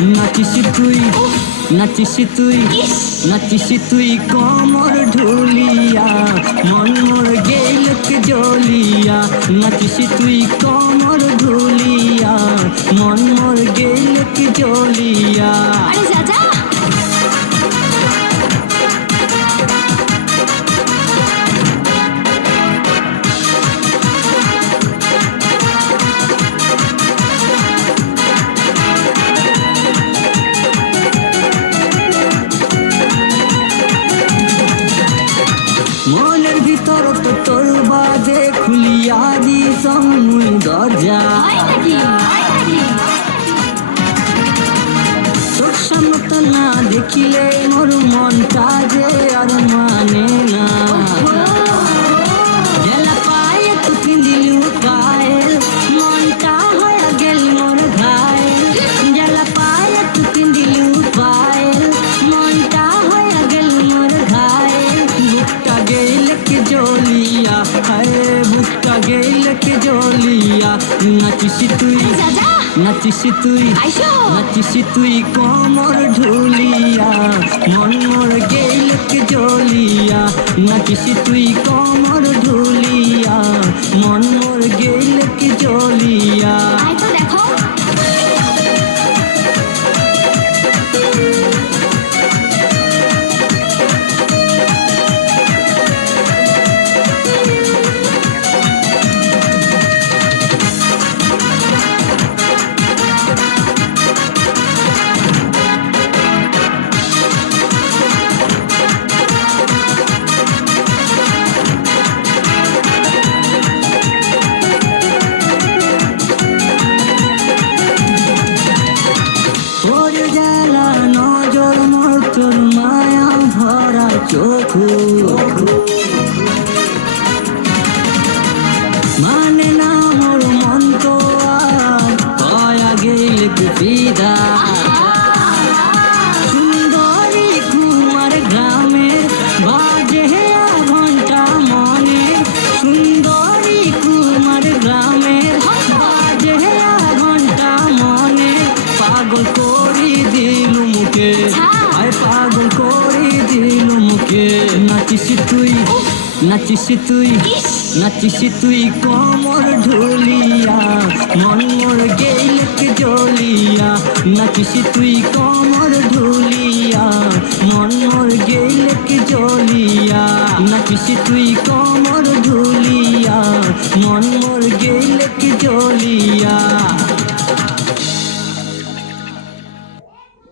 নাচিস তুই নাচিস তুই নাচিস তুই কমর ঢুলিয়া মন মোর গেলক জ্বলিয়া নাচিস তুই কমর ঢুলিয়া মন মোর গেলক জ্বলিয়া। আরে চাচা মনের ভিতর তো তোর বাজে খুলিয়া দি সমুই দরজা তোর সামনে তো না দেখিলে মোর মনটা যে আর মানে না। গেলা পায়ে তো পিন্দিলু পায়েল মনটা হয়ে গেল মোর ঘায়েল। গেলা পায়ে তো পিন্দিলু পায়েল মনটা হয়ে গেল মোর ঘায়েল। বুকটা গেলক জ্বলিয়া হায় বুকটা গেলক জ্বলিয়া নাচিস তুই চাচা নাচিস তুই আইসো নাচিস তুই কমর ঢুলিয়া মন মোর গেলক জ্বলিয়া নাচিস তুই কমর ঢুলিয়া মন মোর গেলক জ্বলিয়া। আয় তো দেখো ওর জ্বালা নজর মোর তোর মায়া ভরা চোখু মানে না মোর মন তো আর হয়া গেলক ফিদা। সুন্দরী কুমার গ্রামের বাজে ঘন্টা মনে সুন্দরী কুমার গ্রামের বাজে ঘন্টা মনে পাগল করি দিলু মুখে আয় পাগল করি দিলু মুখে। নাচিস তুই নাচিস তুই নাচিস তুই কমর ঢুলিয়া মন মোর গেলক জ্বলিয়া নাচিস তুই কমর ঢুলিয়া মন মোর গেলক জ্বলিয়া নাচিস তুই কমর ঢুলিয়া মন মোর গেলক জ্বলিয়া।